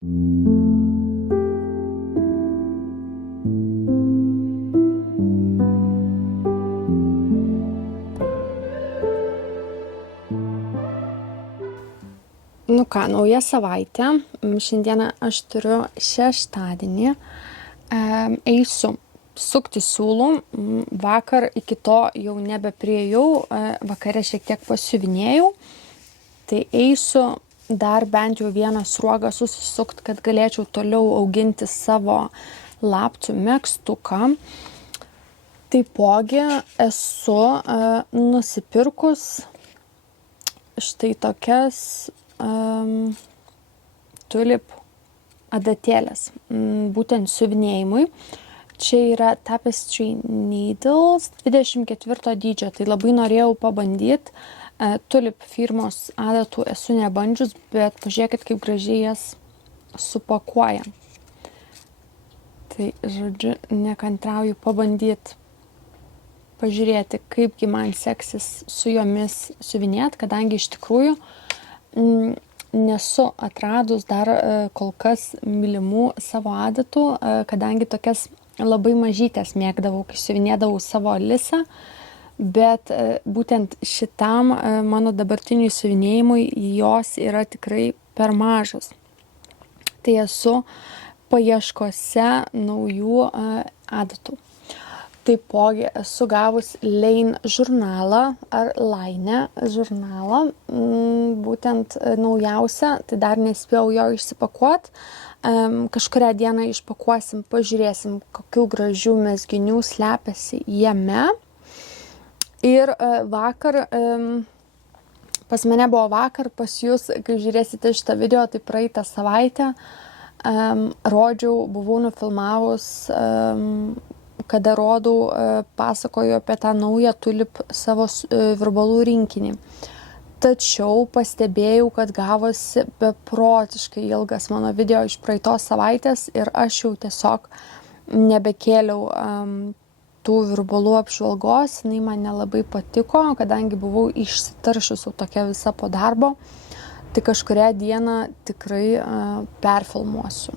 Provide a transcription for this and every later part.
Nu ką, nauja savaitė. Šiandieną aš turiu šeštadienį. Eisiu sukti siūlų. Vakar iki to jau nebepriejau. Vakare šiek tiek pasiuvinėjau. Tai eisiu dar bent jau vieną sruogą susisukt, kad galėčiau toliau auginti savo laptų megztuką. Taipogi esu nusipirkus štai tokias tulip adatėlės, būtent siuvinėjimui. Čia yra Tapestry Needles 24 dydžio, tai labai norėjau pabandyti. Tulip firmos adatų esu nebandžius, bet pažiūrėkit, kaip gražiai jas supakuoja. Tai, žodžiu, nekantrauju pabandyti, pažiūrėti, kaipgi man seksis su jomis siuvinėti, kadangi iš tikrųjų nesu atradus dar kol kas mylimų savo adatų, kadangi tokias labai mažytės mėgdavau, kai siuvinėdavau savo lisą, bet būtent šitam mano dabartiniui siuvinėjimui jos yra tikrai per mažos. Tai esu paieškose naujų adatų. Taipogi esu gavus Lane žurnalą ar Line žurnalą, būtent naujausią, tai dar nespėjau jo išsipakuoti. Kažkurią dieną išpakuosim, pažiūrėsim, kokių gražių mezginių slepiasi jame. Ir vakar, pas mane buvo vakar, pas jūs, kai žiūrėsite šitą video, tai praeitą savaitę rodžiau, buvau nufilmavus, kada rodau, pasakoju apie tą naują tulip savo virbalų rinkinį. Tačiau pastebėjau, kad gavosi beprotiškai ilgas mano video iš praeitos savaitės ir aš jau tiesiog nebekėliau tų virbalų apžvalgos. Jinai man nelabai patiko, kadangi buvau išsitaršius jau tokia visa po darbo. Tai kažkurią dieną tikrai perfilmuosiu.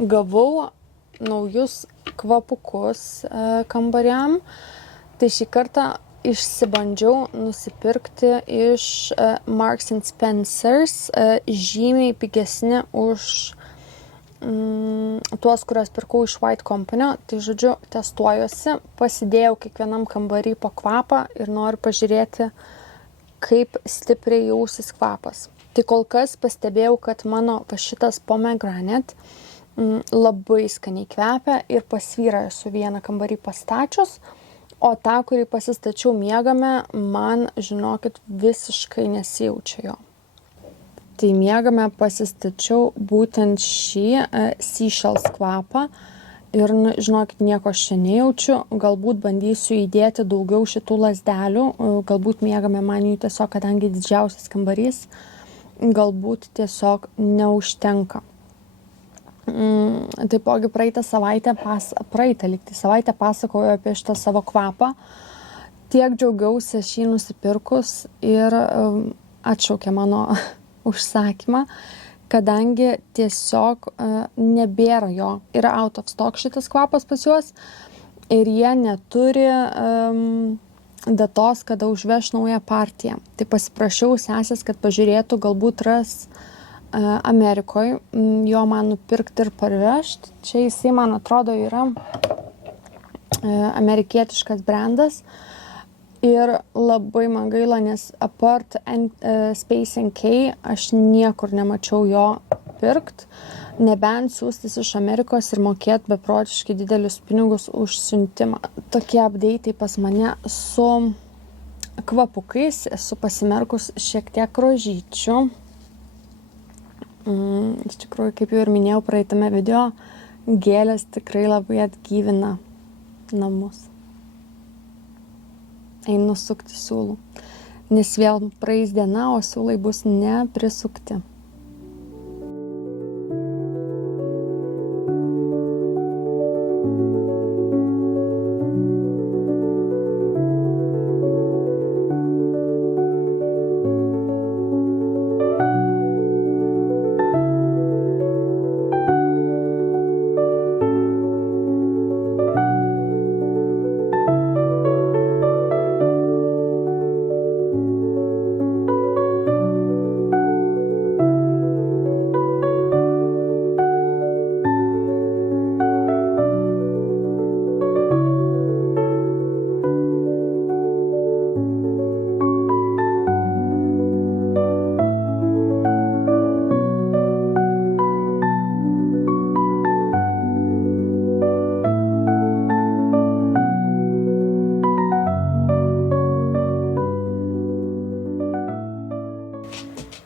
Gavau naujus kvapukus kambariam. Tai šį kartą išsibandžiau nusipirkti iš Marks & Spencer's, žymiai pigesni už tuos, kuriuos pirkau iš White Company. Tai žodžiu, testuojuosi, pasidėjau kiekvienam kambarį po kvapą ir noriu pažiūrėti, kaip stipriai jausis kvapas. Tai kol kas pastebėjau, kad mano šitas pomegranate labai skaniai kvepia ir pas vyrą esu vieną kambarį pastačius, o tą, kurį pasistačiau miegame, man, žinokit, visiškai nesijaučia jo. Tai miegame pasistačiau būtent šį Seashells kvapą ir, žinokit, nieko aš čia nejaučiu. Galbūt bandysiu įdėti daugiau šitų lazdelių, galbūt miegame man jų tiesiog, kadangi didžiausias kambarys, galbūt tiesiog neužtenka. Taipogi praeitą savaitę pasakoju apie šitą savo kvapą. Tiek džiaugiausi šį nusipirkus ir atšaukė mano užsakymą, kadangi tiesiog nebėra jo. Yra out of stock šitas kvapas pas juos ir jie neturi datos, kada užveš naują partiją. Tai pasiprašiau sesės, kad pažiūrėtų, galbūt ras Amerikoje jo man nupirkti ir parvežti. Čia jisai, man atrodo, yra amerikietiškas brandas ir labai man gaila, nes apart Space NK aš niekur nemačiau jo pirkt, nebent siūstis iš Amerikos ir mokėti beprotiškai didelius pinigus už siuntimą. Tokie update'ai pas mane su kvapukais. Esu pasimerkus šiek tiek rožyčių. Iš tikrųjų, kaip jau ir minėjau praeitame video, gėlės tikrai labai atgyvina namus. Einu sukti siūlų, nes vėl praeis diena, o siūlai bus neprisukti.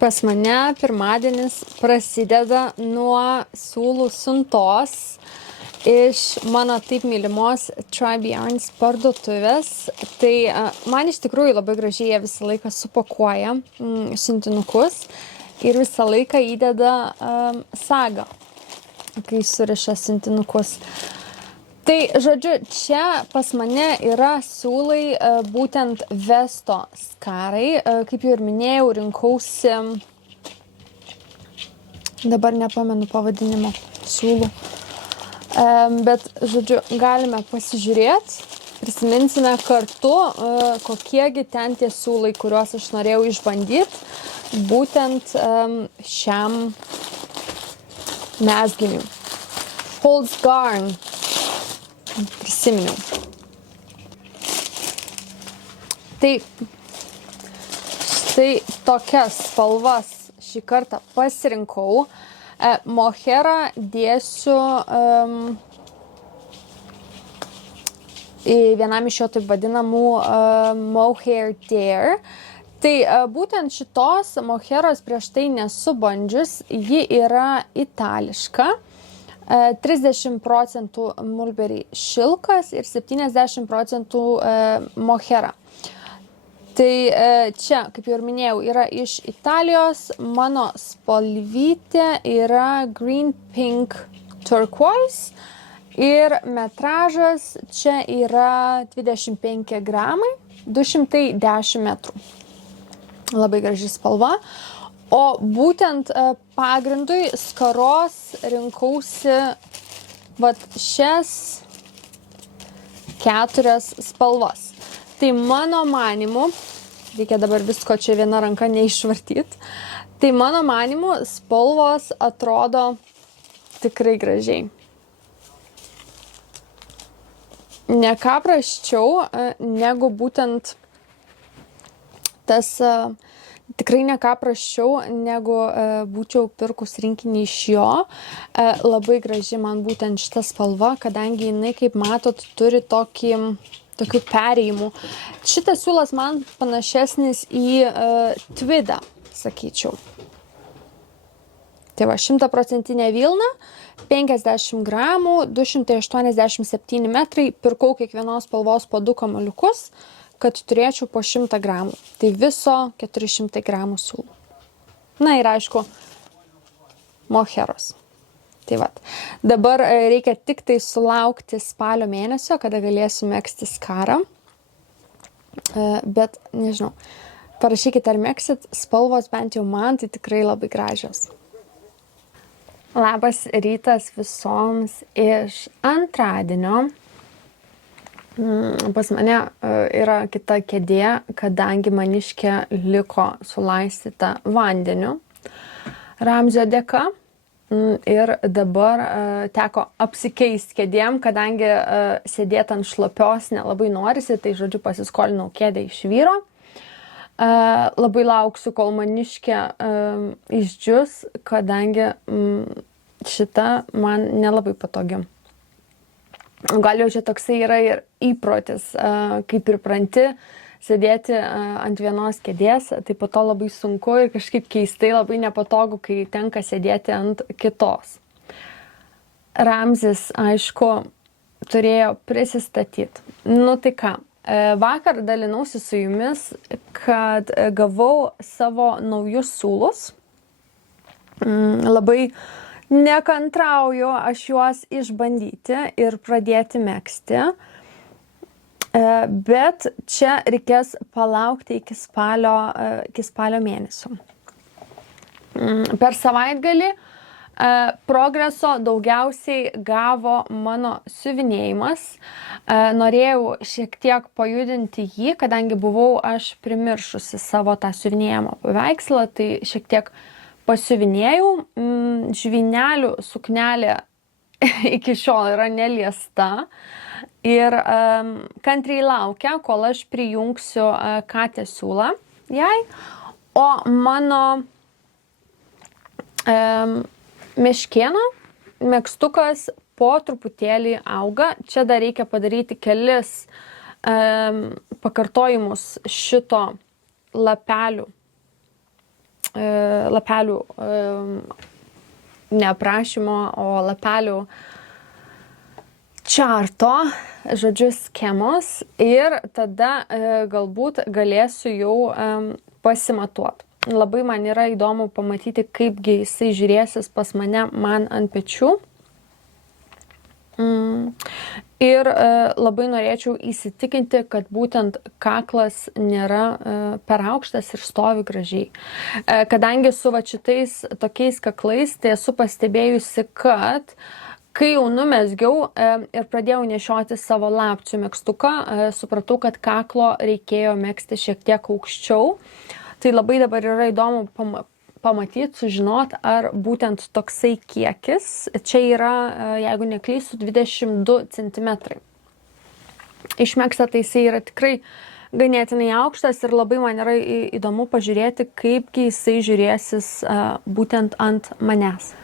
Pas mane pirmadienis prasideda nuo siūlų siuntos iš mano taip mylimos Tribe Yarns parduotuvės. Tai man iš tikrųjų labai gražiai jie visą laiką supakuoja siuntinukus ir visą laiką įdeda sagą, kai suriša siuntinukus. Tai, žodžiu, čia pas mane yra siūlai būtent Vesto skarai. Kaip jau ir minėjau, rinkausi, dabar nepamenu pavadinimo siūlų. Bet, žodžiu, galime pasižiūrėti, prisiminsime kartu, kokiegi ten tie siūlai, kuriuos aš norėjau išbandyti, būtent šiam mezginiui. Holds Garn. Prisiminiau. Tai štai tokias spalvas šį kartą pasirinkau. Moherą dėsiu vienam iš jo taip vadinamų Mohair Dare. Tai būtent šitos moheros prieš tai nesu bandžius, ji yra itališka. 30% mulberry šilkas ir 70% mohera. Tai čia, kaip jau ir minėjau, yra iš Italijos. Mano spalvytė yra Green Pink Turquoise ir metražas čia yra 25 gramai, 210 metrų. Labai graži spalva. O būtent pagrindui skaros rinkausi šias 4 spalvas. Tai mano manimu, reikia dabar visko čia viena ranka neišvartyti, tai mano manimu spalvos atrodo tikrai gražiai. Ne ką prasčiau negu būtent tas... Tikrai ne ką prasčiau, negu būčiau pirkus rinkinį iš jo. Labai graži man būtent šita spalva, kadangi jinai, kaip matot, turi tokių perėjimų. Šitas siūlas man panašesnis į tvidą, sakyčiau. Tai va, 100% vilna, 50 gramų, 287 metrai. Pirkau kiekvienos spalvos po 2 kamuoliukus, kad turėčiau po 100 gramų. Tai viso 400 gramų siūlų. Na ir aišku, moheros. Tai vat. Dabar reikia tik tai sulaukti spalio mėnesio, kada galėsiu megzti skarą. Bet, nežinau, parašykite ar megsit, spalvos bent jau man tai tikrai labai gražios. Labas rytas visoms iš antradienio. Pas mane yra kita kėdė, kadangi maniškė liko sulaistyta vandeniu Ramzio dėka. Ir dabar teko apsikeisti kėdėm, kadangi sėdėti ant šlapios nelabai norisi, tai žodžiu pasiskolinau kėdę iš vyro. Labai lauksiu, kol maniškė išdžius, kadangi šita man nelabai patogi. Gal jau čia toksai yra ir įprotis, kaip ir pranti sėdėti ant vienos kėdės, tai po to labai sunku ir kažkaip keistai labai nepatogu, kai tenka sėdėti ant kitos. Ramzis, aišku, turėjo prisistatyti. Nu tai ką, vakar dalinausi su jumis, kad gavau savo naujus siūlus. Labai nekantrauju aš juos išbandyti ir pradėti megzti. Bet čia reikės palaukti iki spalio mėnesio. Per savaitgalį progreso daugiausiai gavo mano siuvinėjimas. Norėjau šiek tiek pajudinti jį, kadangi buvau aš primiršusi savo tą siuvinėjimo paveikslą, tai šiek tiek pasiuvinėjau. Žvynelių suknelė iki šiol yra neliesta. Ir kantriai laukia, kol aš prijungsiu katės siūlą jai, o mano meškėno megztukas po truputėlį auga. Čia dar reikia padaryti kelis pakartojimus šito lapelių lapelių, ne aprašymo, o lapelių čarto, žodžiu, schemos ir tada galbūt galėsiu jau pasimatuoti. Labai man yra įdomu pamatyti, kaipgi jisai žiūrėsis pas mane man ant pečių. Ir labai norėčiau įsitikinti, kad būtent kaklas nėra per aukštas ir stovi gražiai. Kadangi su šitais tokiais kaklais, tai esu pastebėjusi, kad kai jau numezgiau ir pradėjau nešioti savo lapčių megztuką, supratau, kad kaklo reikėjo megzti šiek tiek aukščiau. Tai labai dabar yra įdomu pamatyti, sužinoti, ar būtent toksai kiekis. Čia yra, jeigu neklystu, 22 cm. Išmegzta, tai jisai yra tikrai ganėtinai aukštas ir labai man yra įdomu pažiūrėti, kaipgi jisai žiūrėsis būtent ant manęs.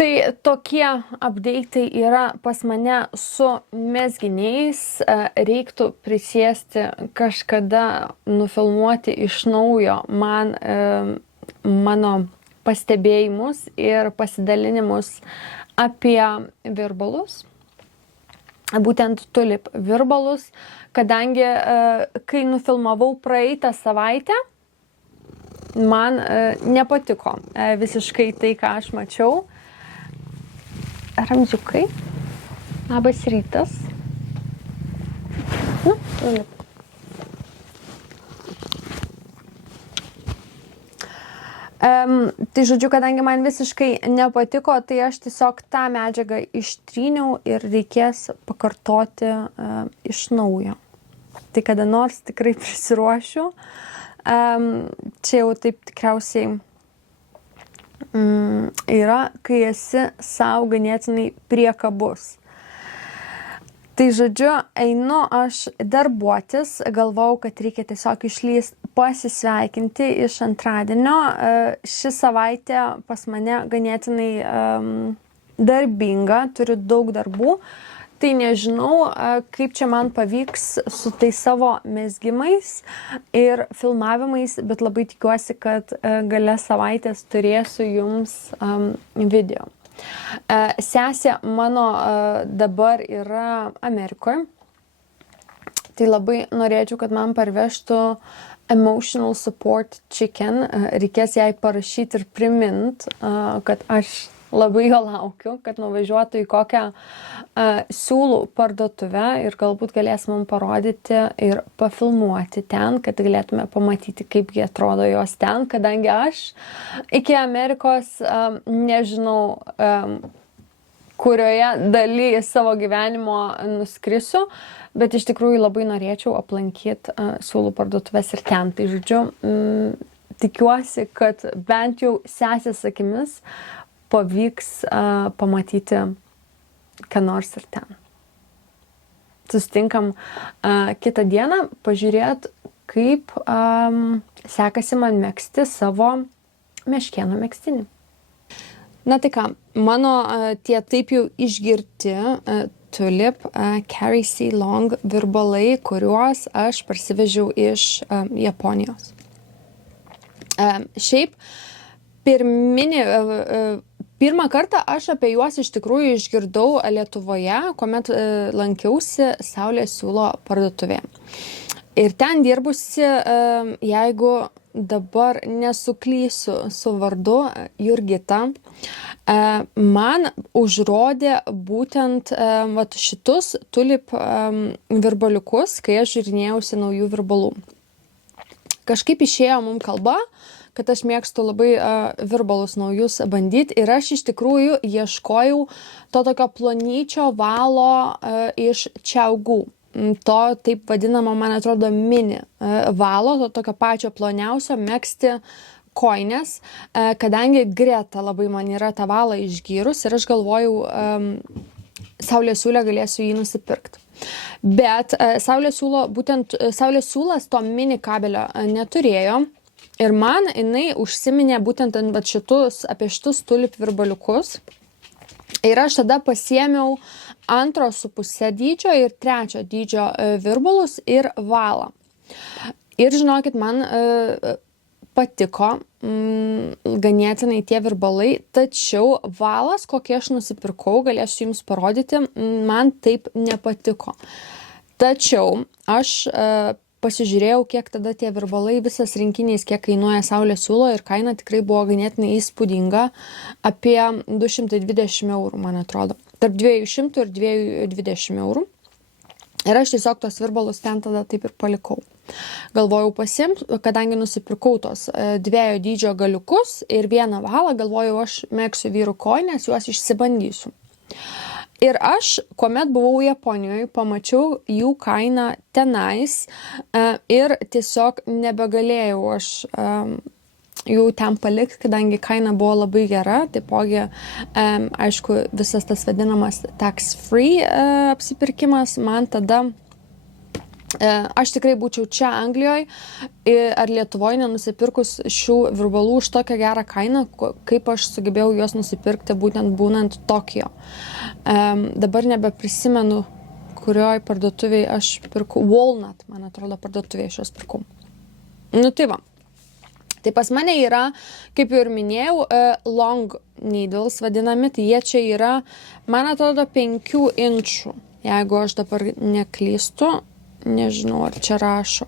Tai tokie update'ai yra pas mane su mezginiais. Reiktų prisėsti kažkada nufilmuoti iš naujo mano pastebėjimus ir pasidalinimus apie virbalus. Būtent tulip virbalus, kadangi kai nufilmavau praeitą savaitę, man nepatiko visiškai tai, ką aš mačiau. Ramziukai, labas rytas. Tai žodžiu, kadangi man visiškai nepatiko, tai aš tiesiog tą medžiagą ištryniau ir reikės pakartoti iš naujo. Tai kada nors tikrai prisiruošiu. Čia jau taip tikriausiai yra, kai esi sau ganėtinai priekabus. Tai žodžiu, einu aš darbuotis, galvau, kad reikia tiesiog išlysti pasisveikinti iš antradienio. Ši savaitė pas mane ganėtinai darbinga, turiu daug darbų. Tai nežinau, kaip čia man pavyks su tai savo mezgimais ir filmavimais, bet labai tikiuosi, kad gale savaitės turėsiu jums video. Sesė mano dabar yra Amerikoje. Tai labai norėčiau, kad man parvežtų emotional support chicken. Reikės jai parašyti ir primint, kad aš labai jo laukiu, kad nuvažiuotų į kokią siūlų parduotuvę ir galbūt galės man parodyti ir pafilmuoti ten, kad galėtume pamatyti, kaip jie atrodo jos ten, kadangi aš iki Amerikos nežinau, kurioje daly savo gyvenimo nuskrisiu, bet iš tikrųjų labai norėčiau aplankyti siūlų parduotuvės ir ten. Tai žodžiu, tikiuosi, kad bent jau sesės akimis pavyks pamatyti ką nors ir ten. Susitinkam kitą dieną, pažiūrėt, kaip sekasi man megzti savo meškėno megztinį. Na tai ką, mano tie taip jau išgirti tulip Carrie C. Long virbalai, kuriuos aš parsivežiau iš Japonijos. Šiaip, pirmą kartą aš apie juos iš tikrųjų išgirdau Lietuvoje, kuomet lankiausi Saulės siūlo parduotuvėje. Ir ten dirbusi, jeigu dabar nesuklysiu su vardu, Jurgita, man užrodė būtent šitus tulip virbaliukus, kai aš žiūrinėjausi naujų virbalų. Kažkaip išėjo mums kalba, kad aš mėgstu labai virbalus naujus bandyti ir aš iš tikrųjų ieškojau to tokio plonyčio valo iš čiaugų. To taip vadinamo, man atrodo, mini valo, to tokio pačio ploniausio megzti koinės, kadangi Greta labai man yra tą valą išgyrus ir aš galvojau, Saulės siūlę galėsiu jį nusipirkti. Bet Saulės siūlas to mini kabelio neturėjo. Ir man jinai užsiminė būtent apie šitus tulip virbaliukus. Ir aš tada pasiėmiau 2,5 dydžio ir 3 dydžio virbalus ir valą. Ir žinokit, man patiko ganėtinai tie virbalai, tačiau valas, kokį aš nusipirkau, galėsiu jums parodyti, man taip nepatiko. Tačiau aš pasižiūrėjau, kiek tada tie virbalai visas rinkinys, kiek kainuoja Saulės siūlo ir kaina tikrai buvo ganėtinai įspūdinga, apie 220 eurų, man atrodo. Tarp 200 ir 220 eurų. Ir aš tiesiog tos virbalus ten tada taip ir palikau. Galvojau pasiimti, kadangi nusipirkau tos dviejų dydžio galiukus ir vieną valą, galvojau aš mėgsiu vyrų kojines, juos išsibandysiu. Ir aš, kuomet buvau Japonijoje, pamačiau jų kainą tenais ir tiesiog nebegalėjau aš jų ten palikti, kadangi kaina buvo labai gera. Taipogi, aišku, visas tas vadinamas tax-free apsipirkimas man tada aš tikrai būčiau čia Anglijoje ar Lietuvoje nenusipirkus šių virbalų už tokią gerą kainą, kaip aš sugebėjau juos nusipirkti būtent būnant Tokijo. Dabar nebeprisimenu, kurioje parduotuvėje aš pirkau. Walnut, man atrodo, parduotuvėje aš juos pirkau. Nu tai va. Tai pas mane yra, kaip jau ir minėjau, long needles vadinami, tai jie čia yra, man atrodo, 5 inčų. Jeigu aš dabar neklystu, nežinau, ar čia rašo.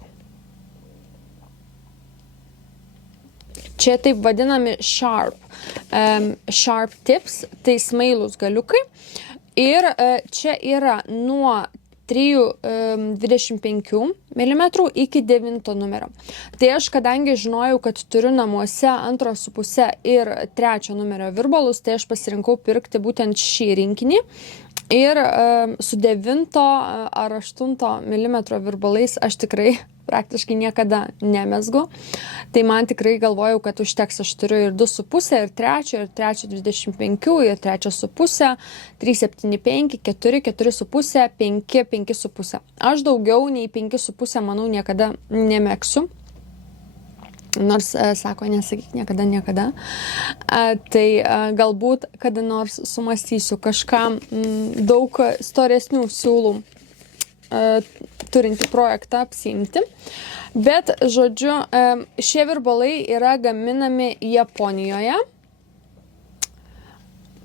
Čia taip vadinami sharp. Sharp tips, tai smailūs galiukai. Ir čia yra nuo 3,25 mm iki 9 numerio. Tai aš, kadangi žinojau, kad turiu namuose 2,5 ir 3 numerio virbalus, tai aš pasirinkau pirkti būtent šį rinkinį. Ir su 9 ar 8 mm virbalais aš tikrai praktiškai niekada nemezgu. Tai man tikrai galvojau, kad užteks. Aš turiu ir 2,5, ir 3, ir 3,25, ir 3,5, 3,75, 4, 4,5, 5, 5,5. Aš daugiau nei 5,5, manau, niekada nemegsiu. Nors, sako, nesakyk niekada. Tai galbūt kada nors sumastysiu kažką daug storesnių siūlų turinti projektą apsiimti. Bet, žodžiu, šie virbalai yra gaminami Japonijoje,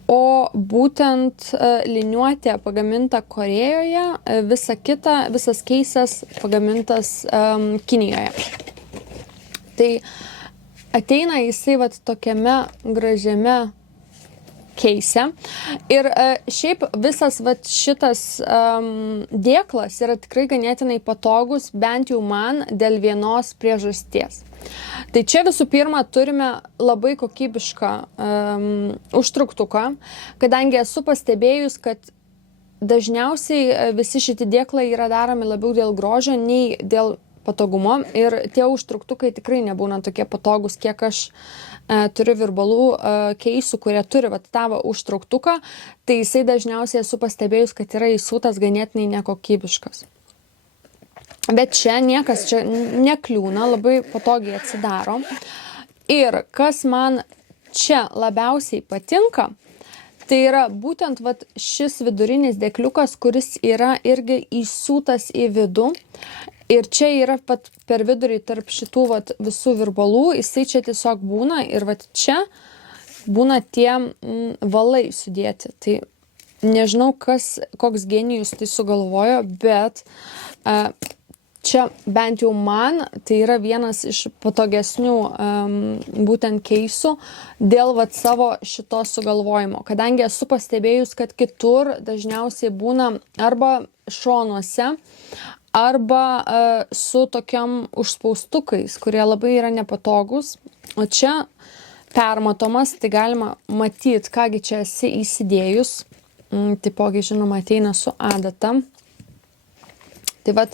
o būtent liniuotė pagaminta Korejoje, visas keisas pagamintas Kinijoje. Tai ateina jisai vat tokiame gražiame keise. Ir šiaip visas vat šitas dėklas yra tikrai ganėtinai patogus, bent jau man, dėl vienos priežasties. Tai čia visų pirma turime labai kokybišką užtrauktuką, kadangi esu pastebėjus, kad dažniausiai visi šitie dėklai yra daromi labiau dėl grožio nei dėl patogumo ir tie užtrauktukai tikrai nebūna tokie patogus, kiek aš turiu virbalų keisų, kurie turi vat tavo užtrauktuką, tai jisai dažniausiai esu pastebėjus, kad yra įsiūtas ganėtinai nekokybiškas. Bet čia niekas čia nekliūna, labai patogiai atsidaro. Ir kas man čia labiausiai patinka, tai yra būtent vat šis vidurinis dėkliukas, kuris yra irgi įsiūtas į vidų. Ir čia yra pat per vidurį tarp šitų vat visų virbalų, jisai čia tiesiog būna ir vat čia būna tie valai sudėti. Tai nežinau, koks genijus tai sugalvojo, bet čia bent jau man tai yra vienas iš patogesnių būtent keisų dėl vat savo šito sugalvojimo. Kadangi esu pastebėjus, kad kitur dažniausiai būna arba šonuose, arba su tokiam užspaustukais, kurie labai yra nepatogus. O čia permatomas, tai galima matyti, kągi čia esi įsidėjus. Taipogi, žinoma, ateina su adata. Tai vat,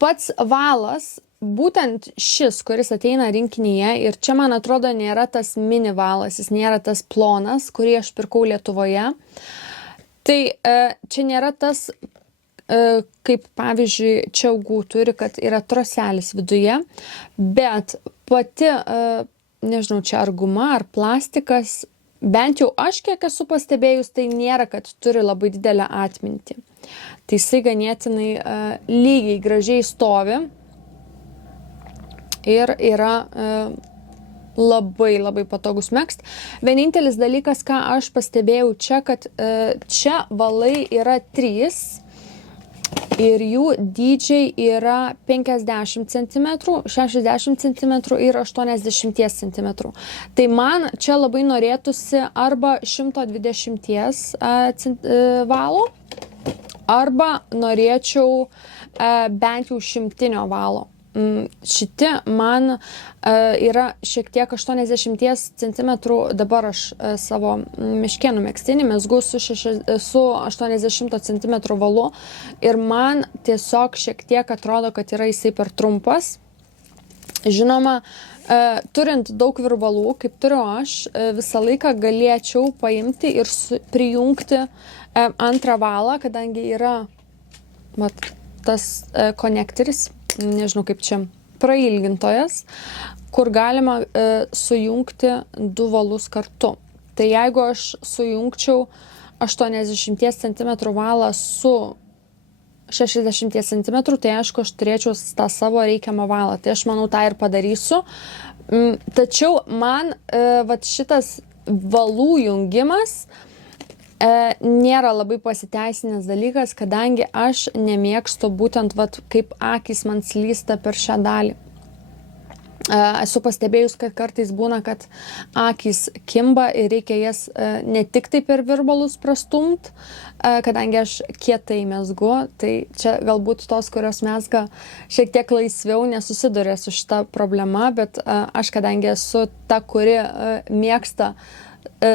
pats valas, būtent šis, kuris ateina rinkinyje, ir čia, man atrodo, nėra tas mini valas, jis nėra tas plonas, kurį aš pirkau Lietuvoje. Tai čia nėra tas, kaip pavyzdžiui čiaugų turi, kad yra troselis viduje, bet pati, nežinau, čia ar guma, ar plastikas, bent jau aš kiek esu pastebėjus, tai nėra, kad turi labai didelę atmintį. Tai jisai ganėtinai lygiai, gražiai stovi ir yra labai labai patogus megzt. Vienintelis dalykas, ką aš pastebėjau čia, kad čia valai yra 3 ir jų dydžiai yra 50 cm, 60 cm ir 80 cm. Tai man čia labai norėtųsi arba 120 valo, arba norėčiau bent jau 100 valo. Šiti man yra šiek tiek 80 cm, dabar aš savo meškėnų megztinį mezgu su 80 cm valu ir man tiesiog šiek tiek atrodo, kad yra jisai per trumpas. Žinoma, turint daug virbalų, kaip turiu aš, visą laiką galėčiau paimti ir prijungti antrą valą, kadangi yra tas konektoris, nežinau kaip čia, prailgintojas, kur galima sujungti 2 valus kartu. Tai jeigu aš sujungčiau 80 cm valą su 60 cm, tai aišku, aš turėčiau tą savo reikiamą valą. Tai aš manau, tą ir padarysiu. Tačiau man šitas valų jungimas nėra labai pasiteisinęs dalykas, kadangi aš nemėgstu būtent kaip akys man slysta per šią dalį. Esu pastebėjus, kad kartais būna, kad akys kimba ir reikia jas ne tik tai per virbalus prastumt, kadangi aš kietai mezgu, tai čia galbūt tos, kurios mezga šiek tiek laisviau, nesusiduria su šita problema, bet aš kadangi esu ta, kuri mėgsta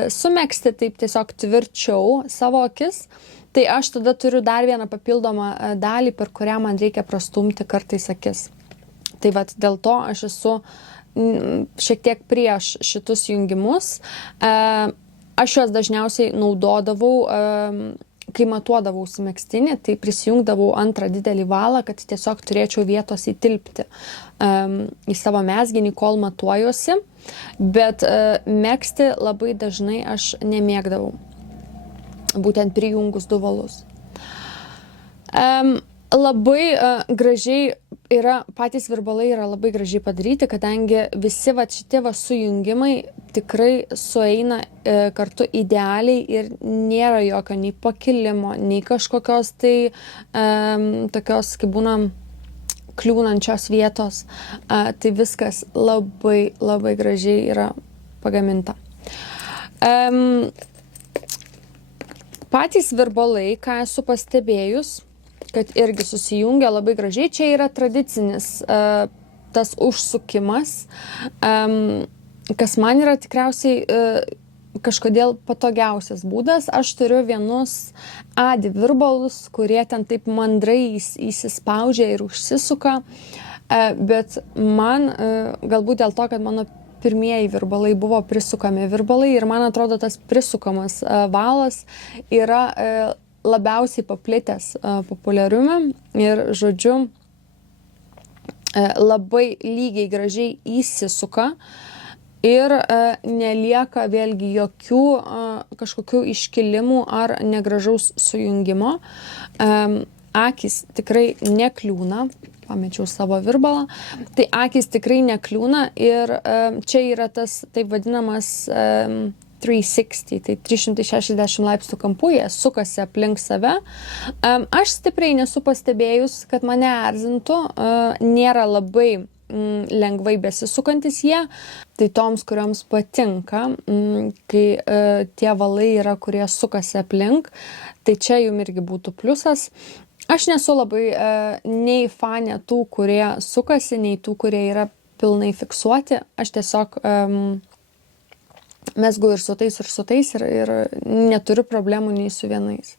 sumegzti taip tiesiog tvirčiau savo akis, tai aš tada turiu dar vieną papildomą dalį, per kurią man reikia prastumti kartais akis. Tai dėl to aš esu šiek tiek prieš šitus jungimus. Aš juos dažniausiai naudodavau, kai matuodavausi megztinį, tai prisijungdavau antrą didelį valą, kad tiesiog turėčiau vietos įtilpti į savo mezginį, kol matuojuosi. Bet megzti labai dažnai aš nemėgdavau, būtent prijungus 2 valus. Labai gražiai patys virbalai yra labai gražiai padaryti, kadangi visi šitie sujungimai tikrai sueina kartu idealiai ir nėra jokio nei pakilimo, nei kažkokios tai tokios, kaip būna, kliūnančios vietos. Tai viskas labai labai gražiai yra pagaminta. Patys virbalai, ką esu pastebėjus, kad irgi susijungia labai gražiai. Čia yra tradicinis tas užsukimas, kas man yra tikriausiai kažkodėl patogiausias būdas. Aš turiu vienus adi virbalus, kurie ten taip mandrai įsispaudžia ir užsisuka, bet man galbūt dėl to, kad mano pirmieji virbalai buvo prisukami virbalai ir man atrodo tas prisukamas valas yra labiausiai paplitęs populiarume ir, žodžiu, labai lygiai gražiai įsisuka ir nelieka vėlgi jokių kažkokių iškilimų ar negražaus sujungimo. Akys tikrai nekliūna, pamečiau savo virbalą, tai akys tikrai nekliūna ir čia yra tas taip vadinamas 360, tai 360 laipsnių kampu, jie sukasi aplink save. Aš stipriai nesu pastebėjus, kad mane erzintų, nėra labai lengvai besisukantis jie, tai toms, kurioms patinka, kai tie valai yra, kurie sukasi aplink, tai čia jum irgi būtų pliusas. Aš nesu labai nei fanė tų, kurie sukasi, nei tų, kurie yra pilnai fiksuoti. Aš tiesiog mezgu ir su tais ir neturiu problemų nei su vienais.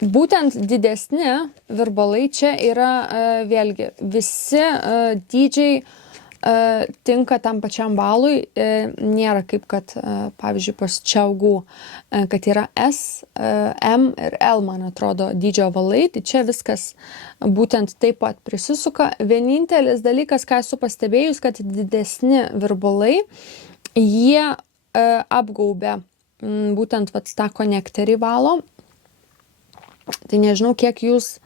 Būtent didesni virbalai čia yra vėlgi visi dydžiai tinka tam pačiam valui, nėra kaip kad pavyzdžiui pas čiaugų, kad yra S, M ir L, man atrodo, dydžio valai, tai čia viskas būtent taip pat prisisuka. Vienintelis dalykas, ką esu pastebėjus, kad didesni virbalai, jie apgaubia būtent tą konektorį valo. Tai nežinau, kiek jūs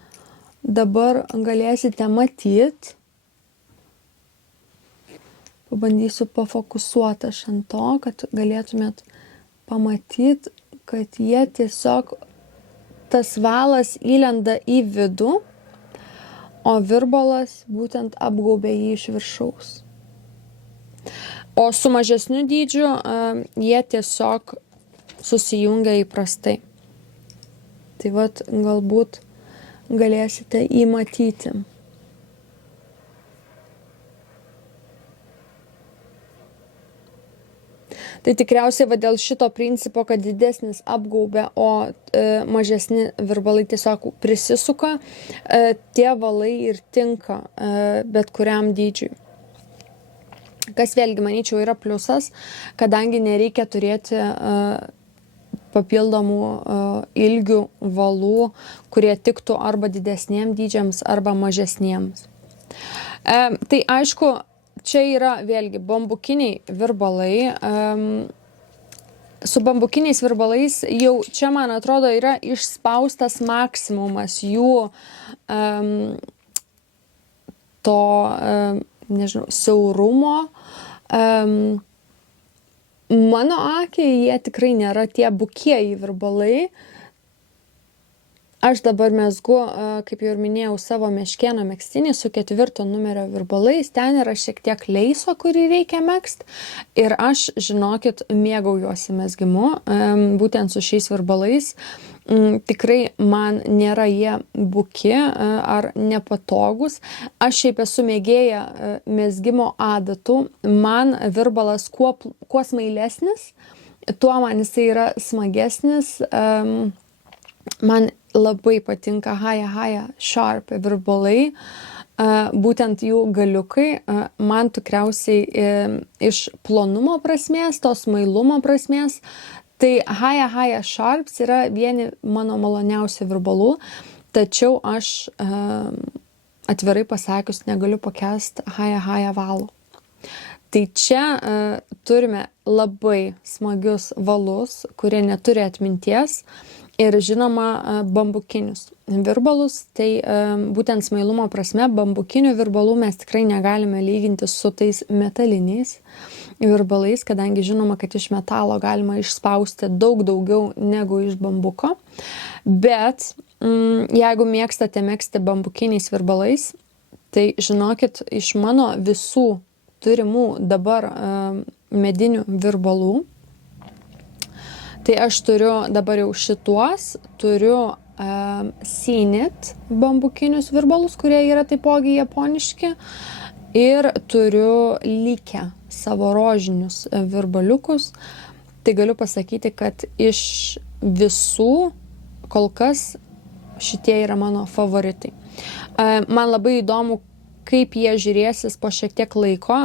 dabar galėsite matyti. pabandysiu pafokusuoti aš ant to, kad galėtumėt pamatyti, kad jie tiesiog, tas valas įlenda į vidų, o virbalas būtent apgaubė jį iš viršaus. O su mažesniu dydžiu jie tiesiog susijungia įprastai. Tai vat galbūt galėsite įmatyti. Tai tikriausiai dėl šito principo, kad didesnis apgaubia, o mažesni virbalai tiesiog prisisuka, tie valai ir tinka bet kuriam dydžiui. Kas vėlgi, manyčiau, yra pliusas, kadangi nereikia turėti papildomų ilgių valų, kurie tiktų arba didesniems dydžiams, arba mažesniems. Tai aišku, čia yra vėlgi bambukiniai virbalai. Su bambukiniais virbalais jau čia, man atrodo, yra išspaustas maksimumas jų to, nežinau, siaurumo. Mano akiai jie tikrai nėra tie bukieji virbalai. Aš dabar mezgu, kaip jau ir minėjau, savo meškėno megztinį su 4 numerio virbalais. Ten yra šiek tiek leiso, kurį reikia megzti. Ir aš, žinokit, mėgaujuosi mezgimu, būtent su šiais virbalais. Tikrai man nėra jie buki ar nepatogus. Aš šiaip esu mėgėja mezgimo adatų. Man virbalas kuo smailesnis, tuo man jisai yra smagesnis. Man labai patinka Haja Sharp virbalai, būtent jų galiukai. Man tikriausiai iš plonumo prasmės, tos smailumo prasmės, tai Haja Sharps yra vieni mano maloniausių virbalų, tačiau aš atvirai pasakius negaliu pakęsti Haja valų. Tai čia turime labai smagius valus, kurie neturi atminties. Ir žinoma bambukinius virbalus, tai būtent smailumo prasme bambukinių virbalų mes tikrai negalime lyginti su tais metaliniais virbalais, kadangi žinoma, kad iš metalo galima išspausti daug daugiau negu iš bambuko. Bet jeigu mėgstate megzti bambukiniais virbalais, tai žinokit, iš mano visų turimų dabar medinių virbalų, tai aš turiu dabar jau šituos, turiu Seanit bambukinius virbalus, kurie yra taipogi japoniški, ir turiu likę savo rožinius virbaliukus. Tai galiu pasakyti, kad iš visų kol kas šitie yra mano favoritai. Man labai įdomu, kaip jie žiūrėsis po šiek tiek laiko,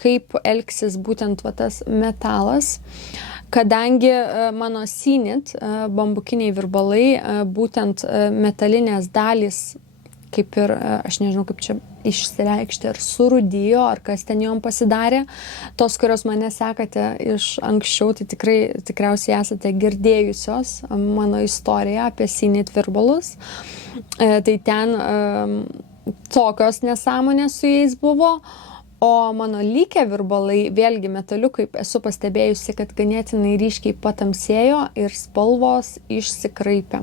kaip elgsis būtent tas metalas. Kadangi mano Seanit bambukiniai virbalai, būtent metalinės dalys, kaip ir, aš nežinau kaip čia išsireikšti, ar surūdijo, ar kas ten jom pasidarė, tos, kurios mane sekate iš anksčiau, tai tikriausiai esate girdėjusios mano istoriją apie Seanit virbalus. Tai ten tokios nesąmonės su jais buvo. O mano likę virbalai, vėlgi metaliukai, esu pastebėjusi, kad ganėtinai ryškiai patamsėjo ir spalvos išsikraipė.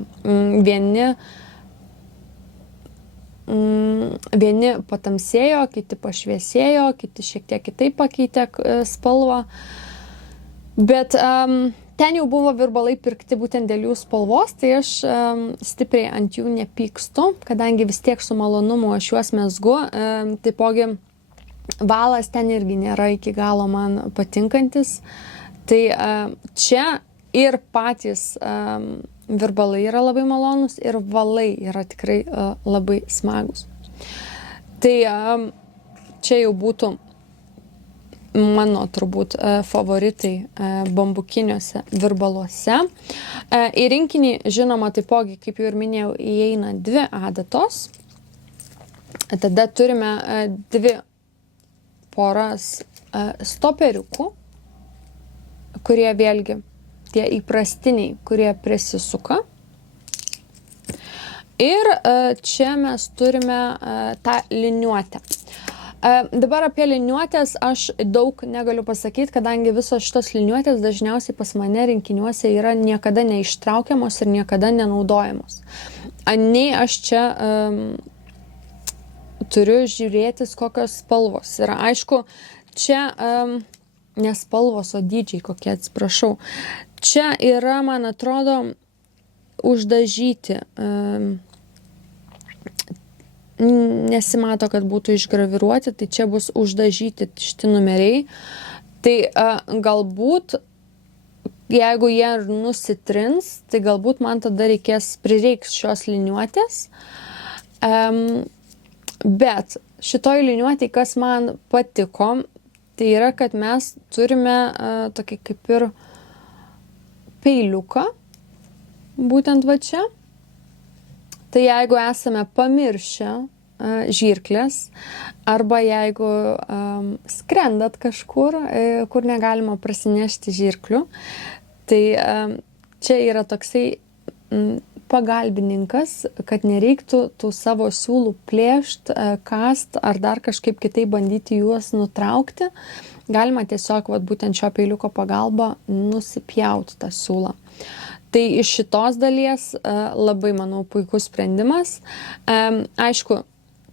Vieni patamsėjo, kiti pašviesėjo, kiti šiek tiek kitaip pakeitė spalvą. Bet ten jau buvo virbalai pirkti būtent dėl jų spalvos, tai aš stipriai ant jų nepykstu, kadangi vis tiek su malonumu aš juos mezgu. Taipogi valas ten irgi nėra iki galo man patinkantis. Tai čia ir patys virbalai yra labai malonus, ir valai yra tikrai labai smagus. Tai čia jau būtų mano turbūt favoritai bambukiniuose virbaluose. Į rinkinį, žinoma, taipogi, kaip jau ir minėjau, įeina 2 adatos. Tada turime 2 poras stoperiukų, kurie vėlgi tie įprastiniai, kurie prisisuka. Ir čia mes turime tą liniuotę. Dabar apie liniuotės aš daug negaliu pasakyti, kadangi visos šitos liniuotės dažniausiai pas mane rinkiniuose yra niekada neištraukiamos ir niekada nenaudojamos. Nei aš čia turiu žiūrėtis, kokios spalvos yra. Aišku, čia ne spalvos, o dydžiai kokie, atsiprašau. Čia yra, man atrodo, uždažyti. Nesimato, kad būtų išgraviruoti, tai čia bus uždažyti šitie numeriai. Tai galbūt, jeigu jie nusitrins, tai galbūt man tada prireiks šios liniuotės. Bet šitoj liniuotėj, kas man patiko, tai yra, kad mes turime tokį kaip ir peiliuką, būtent va čia. Tai jeigu esame pamiršę žirklės arba jeigu skrendat kažkur, kur negalima prasinešti žirklių, tai čia yra toksai pagalbininkas, kad nereiktų tų savo siūlų plėšt, kast ar dar kažkaip kitaip bandyti juos nutraukti. Galima tiesiog būtent šio peiliuko pagalba nusipjauti tą siūlą. Tai iš šitos dalies labai, manau, puikus sprendimas. Aišku,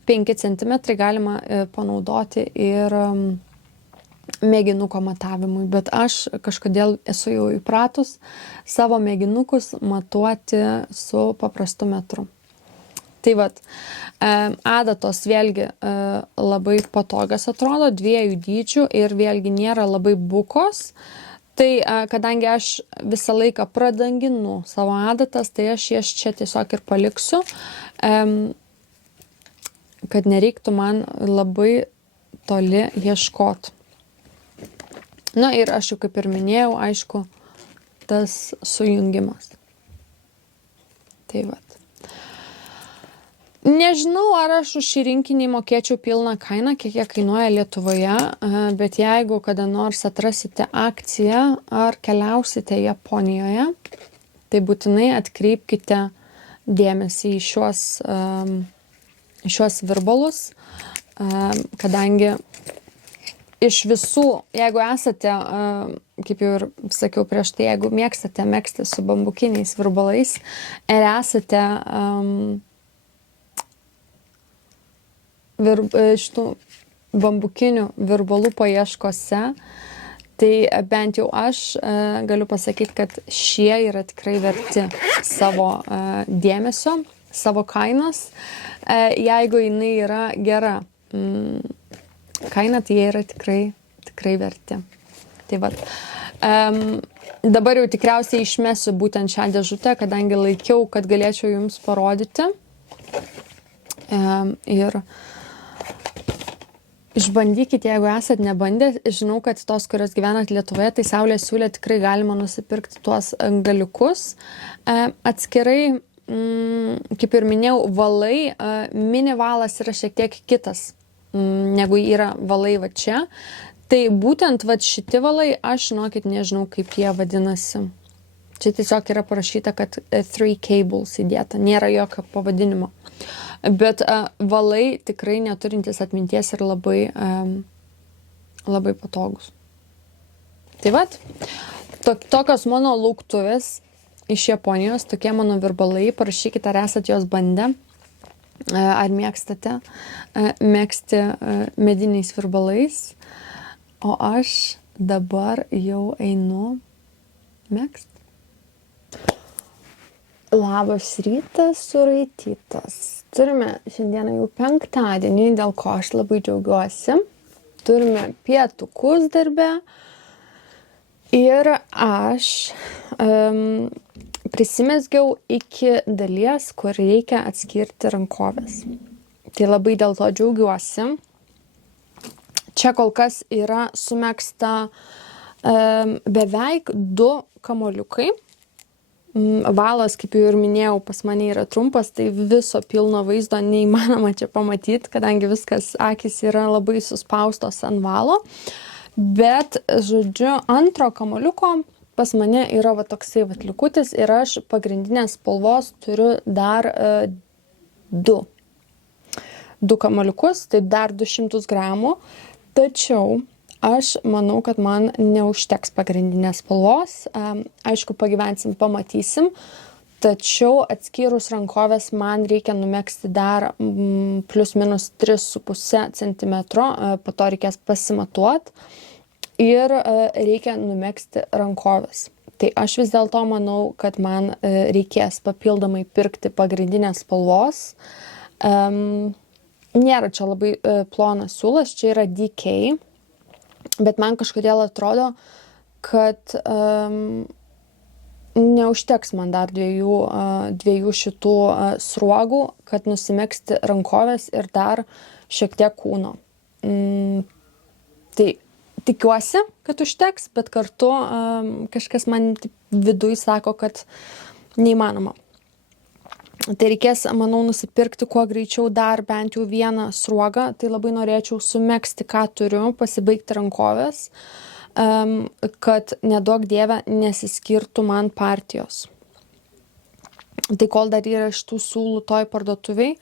5 cm galima panaudoti ir mėginuko matavimui, bet aš kažkodėl esu jau įpratus savo mėginukus matuoti su paprastu metru. Tai adatos vėlgi labai patogios atrodo, 2 dydžių ir vėlgi nėra labai bukos. Tai kadangi aš visą laiką pradanginu savo adatas, tai aš jas čia tiesiog ir paliksiu, kad nereiktų man labai toli ieškoti. Na ir aš jau kaip ir minėjau, aišku, tas sujungimas. Tai Nežinau, ar aš už šį rinkinį mokėčiau pilną kainą, kiek jie kainuoja Lietuvoje, bet jeigu kada nors atrasite akciją ar keliausite Japonijoje, tai būtinai atkreipkite dėmesį į šiuos virbalus, kadangi iš visų, jeigu esate, kaip jau ir sakiau prieš tai, jeigu mėgstate megzti su bambukiniais virbalais ir esate šitų bambukinių virbalų paieškose, tai bent jau aš galiu pasakyti, kad šie yra tikrai verti savo dėmesio, savo kainos. Jeigu jinai yra gera kaina, tai jie yra tikrai verti. Tai dabar jau tikriausiai išmesiu būtent šią dėžutę, kadangi laikiau, kad galėčiau jums parodyti. Ir išbandykite, jeigu esat nebandę. Žinau, kad tos, kurios gyvenat Lietuvoje, tai Saulės siūlė tikrai galima nusipirkti tuos galiukus. Atskirai, kaip ir minėjau, valai, mini valas yra šiek tiek kitas, negu yra valai va čia. Tai būtent šiti valai, aš žinokit, nežinau, kaip jie vadinasi. Čia tiesiog yra parašyta, kad 3 cables įdėta, nėra jokio pavadinimo. Bet valai tikrai neturintys atminties ir labai patogus. Tai tokios mano lauktuvės iš Japonijos, tokie mano virbalai. Parašykite, ar esat jos bandę, ar mėgstate megzti mediniais virbalais. O aš dabar jau einu megzti. Labas rytas, suraitytas. Turime šiandieną jau penktadienį, dėl ko aš labai džiaugiuosi. Turime pietukus darbe ir aš prisimezgiau iki dalies, kur reikia atskirti rankovės. Tai labai dėl to džiaugiuosi. Čia kol kas yra sumegzta beveik 2 kamuoliukai. Valas, kaip jau ir minėjau, pas mane yra trumpas, tai viso pilno vaizdo neįmanoma čia pamatyti, kadangi viskas, akis yra labai suspaustos ant valo. Bet, žodžiu, antro kamuoliuko pas mane yra toksai likutis ir aš pagrindinės spalvos turiu dar 2. 2 kamuoliukus, tai dar 200 gramų. Tačiau aš manau, kad man neužteks pagrindinės spalvos. Aišku, pagyvensim, pamatysim. Tačiau atskyrus rankovės man reikia numegzti dar plus minus 3,5 cm, po to reikės pasimatuoti ir reikia numegzti rankovės. Tai aš vis dėlto manau, kad man reikės papildomai pirkti pagrindinės spalvos. Nėra čia labai plonas siūlas, čia yra DK, bet man kažkodėl atrodo, kad neužteks man dar dviejų šitų sruogų, kad nusimegzti rankovės ir dar šiek tiek kūno. Tai tikiuosi, kad užteks, bet kartu kažkas man viduj sako, kad neįmanoma. Tai reikės, manau, nusipirkti kuo greičiau dar bent jau vieną sruogą. Tai labai norėčiau sumegzti, ką turiu, pasibaigti rankovės, kad neduok dieve nesiskirtų man partijos. Tai kol dar yra iš tų siūlų toj parduotuviai,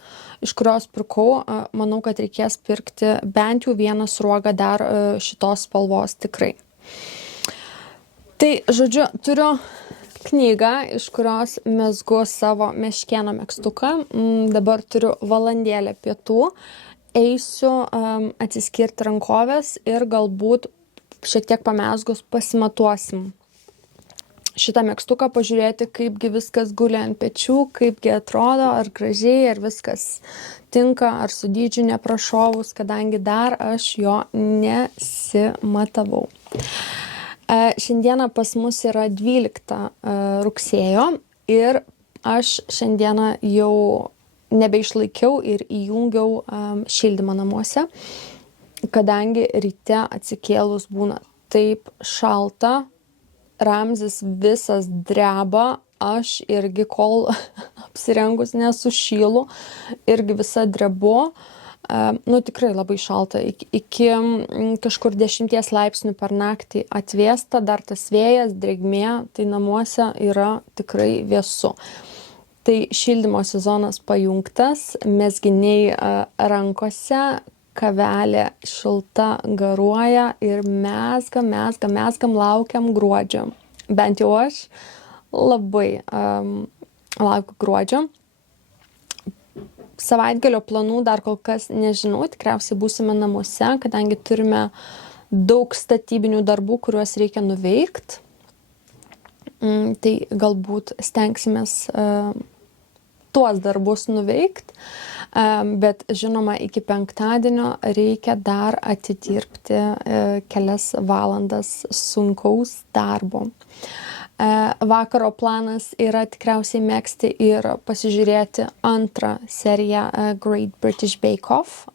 iš kurios pirkau, manau, kad reikės pirkti bent jau vieną sruogą dar šitos spalvos tikrai. Tai, žodžiu, turiu knygą, iš kurios mezgu savo meškėno megztuką. Dabar turiu valandėlę pietų, eisiu atsiskirti rankovės ir galbūt šiek tiek pamezgus pasimatuosim šitą megztuką, pažiūrėti, kaipgi viskas guli ant pečių, kaipgi atrodo, ar gražiai, ar viskas tinka, ar su dydžiu neprašovus, kadangi dar aš jo nesimatavau. Šiandieną pas mus yra 12 rugsėjo ir aš šiandieną jau nebeišlaikiau ir įjungiau šildymą namuose, kadangi ryte atsikėlus būna taip šalta, Ramzis visas dreba, aš irgi kol apsirengus nesušylu, irgi visa drebu. Tikrai labai šalta, iki kažkur 10 laipsnių per naktį atvėsta, dar tas vėjas, drėgmė, tai namuose yra tikrai vėsu. Tai šildymo sezonas pajungtas, mezginiai rankose, kavelė šilta garuoja ir mezgam, laukiam gruodžio. Bent jau aš labai laukiu gruodžio. Savaitgalio planų dar kol kas nežinau, tikriausiai būsime namuose, kadangi turime daug statybinių darbų, kuriuos reikia nuveikti. Tai galbūt stengsimės tuos darbus nuveikti, bet žinoma, iki penktadienio reikia dar atidirbti kelias valandas sunkaus darbo. Vakaro planas yra tikriausiai megzti ir pasižiūrėti antrą seriją Great British Bake Off,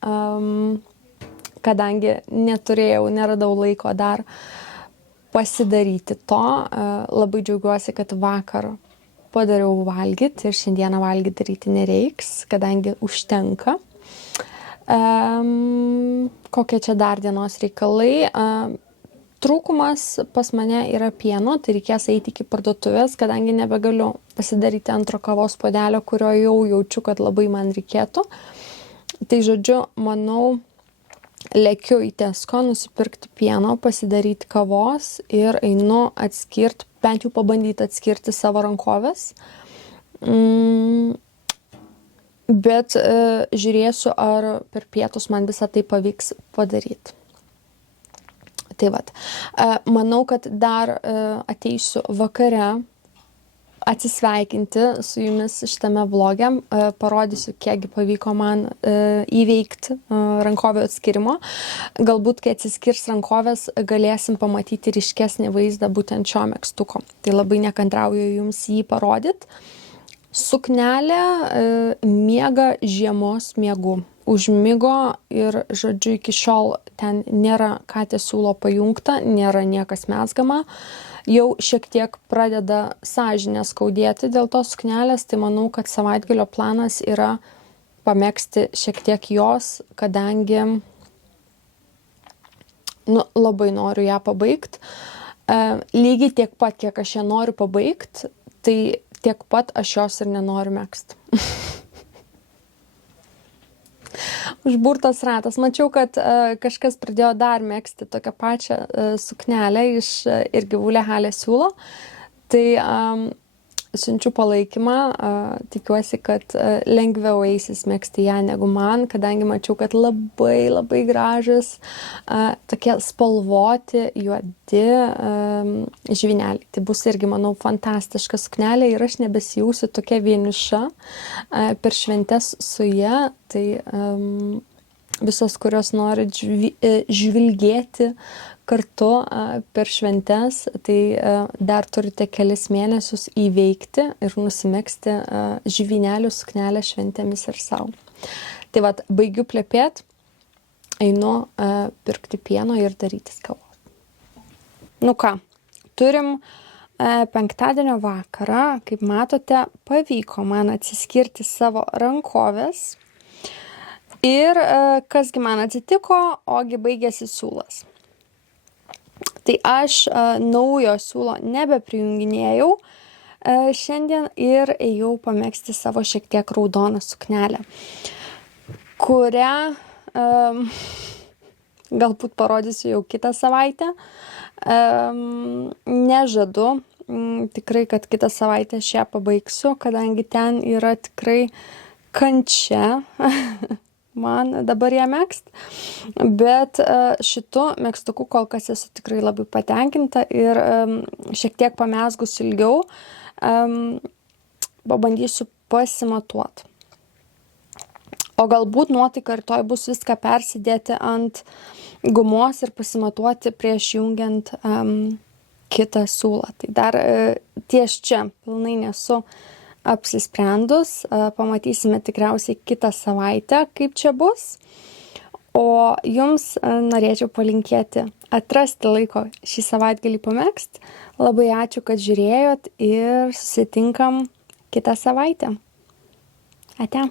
kadangi neradau laiko dar pasidaryti to. Labai džiaugiuosi, kad vakar padariau valgyti ir šiandieną valgyti daryti nereiks, kadangi užtenka. Kokie čia dar dienos reikalai? Trūkumas pas mane yra pieno, tai reikės eiti iki parduotuvės, kadangi nebegaliu pasidaryti antro kavos puodelio, kurio jau jaučiu, kad labai man reikėtų. Tai žodžiu, manau, lekiu į Tesco nusipirkti pieno, pasidaryti kavos ir einu atskirti, bent jau pabandyti atskirti savo rankovės. Bet žiūrėsiu, ar per pietus man visą tai pavyks padaryti. Tai vat. Manau, kad dar ateisiu vakare atsisveikinti su jumis šitame vloge, parodysiu, kiekgi pavyko man įveikti rankovių atskirimo. Galbūt, kai atsiskirs rankovės, galėsim pamatyti ryškesnį vaizdą būtent šio megztuko. Tai labai nekantrauju jums jį parodyti. Suknelė miega žiemos miegu. Užmigo ir, žodžiu, iki šiol ten nėra katės siūlo pajungta, nėra niekas mezgama. Jau šiek tiek pradeda sąžinė skaudėti dėl tos suknelės, tai manau, kad savaitgalio planas yra pamegzti šiek tiek jos, kadangi labai noriu ją pabaigti. Lygiai tiek pat, kiek aš ją noriu pabaigti, tai tiek pat aš jos ir nenoriu megzti. užburtas ratas. Mačiau, kad kažkas pradėjo dar megzti tokią pačią suknelę iš irgi Ule Hale siūlo. Tai siunčiu palaikymą, tikiuosi, kad lengviau eisis megzti ją negu man, kadangi mačiau, kad labai labai gražus, tokie spalvoti, juodi žvyneliai. Tai bus irgi, manau, fantastiška suknelė ir aš nebesijausiu tokia vieniša per šventes su ja. Tai visos, kurios nori žvilgėti kartu per šventes, tai dar turite kelis mėnesius įveikti ir nusimegzti žvynelių suknelę šventėmis ir savo. Tai vat, baigiu plepėt, einu pirkti pieno ir darytis kavos. Nu ką, turim penktadienio vakarą, kaip matote, pavyko man atsiskirti savo rankovės. Ir kasgi man atsitiko, ogi baigėsi siūlas. Tai aš naujo siūlo nebeprijunginėjau šiandien ir ėjau pamegzti savo šiek tiek raudoną suknelę, kurią galbūt parodysiu jau kitą savaitę. Nežadu, tikrai, kad kitą savaitę šią pabaigsiu, kadangi ten yra tikrai kančia man dabar ją megzt, bet šitu megztuku kol kas esu tikrai labai patenkinta ir šiek tiek pamezgus ilgiau pabandysiu pasimatuoti. O galbūt nuotaika rytoj bus viską persidėti ant gumos ir pasimatuoti prieš jungiant kitą siūlą. Tai dar ties čia pilnai nesu apsisprendus, pamatysime tikriausiai kitą savaitę, kaip čia bus. O jums norėčiau palinkėti atrasti laiko šį savaitgalį pamegzt. Labai ačiū, kad žiūrėjot ir susitinkam kitą savaitę. Ate.